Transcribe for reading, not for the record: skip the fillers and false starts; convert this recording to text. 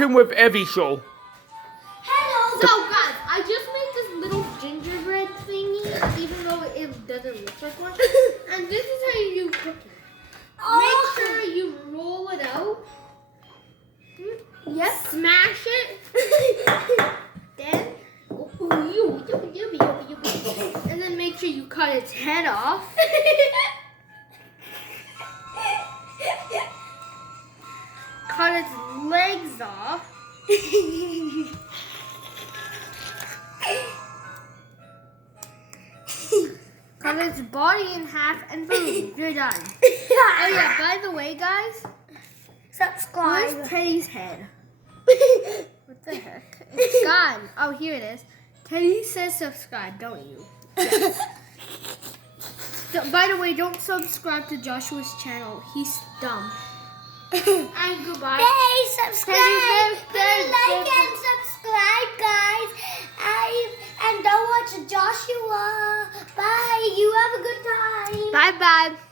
cooking with Evey Show. Hello. So guys, I just made this little gingerbread thingy, even though it doesn't look like one. And this is how you do cooking. Make sure you roll it out. Yep. Smash it. Then, and then make sure you cut its head off. Cut its legs off. Cut its body in half, and boom, you're done. Oh yeah, by the way, guys, Subscribe. where's Teddy's head? What the heck? It's gone. Oh, here it is. Teddy says subscribe, don't you? Yes. By the way, don't subscribe to Joshua's channel. He's dumb. And goodbye. Hey, subscribe. Teddy, Like and subscribe, guys. And don't watch Joshua. Bye. You have a good time. Bye bye.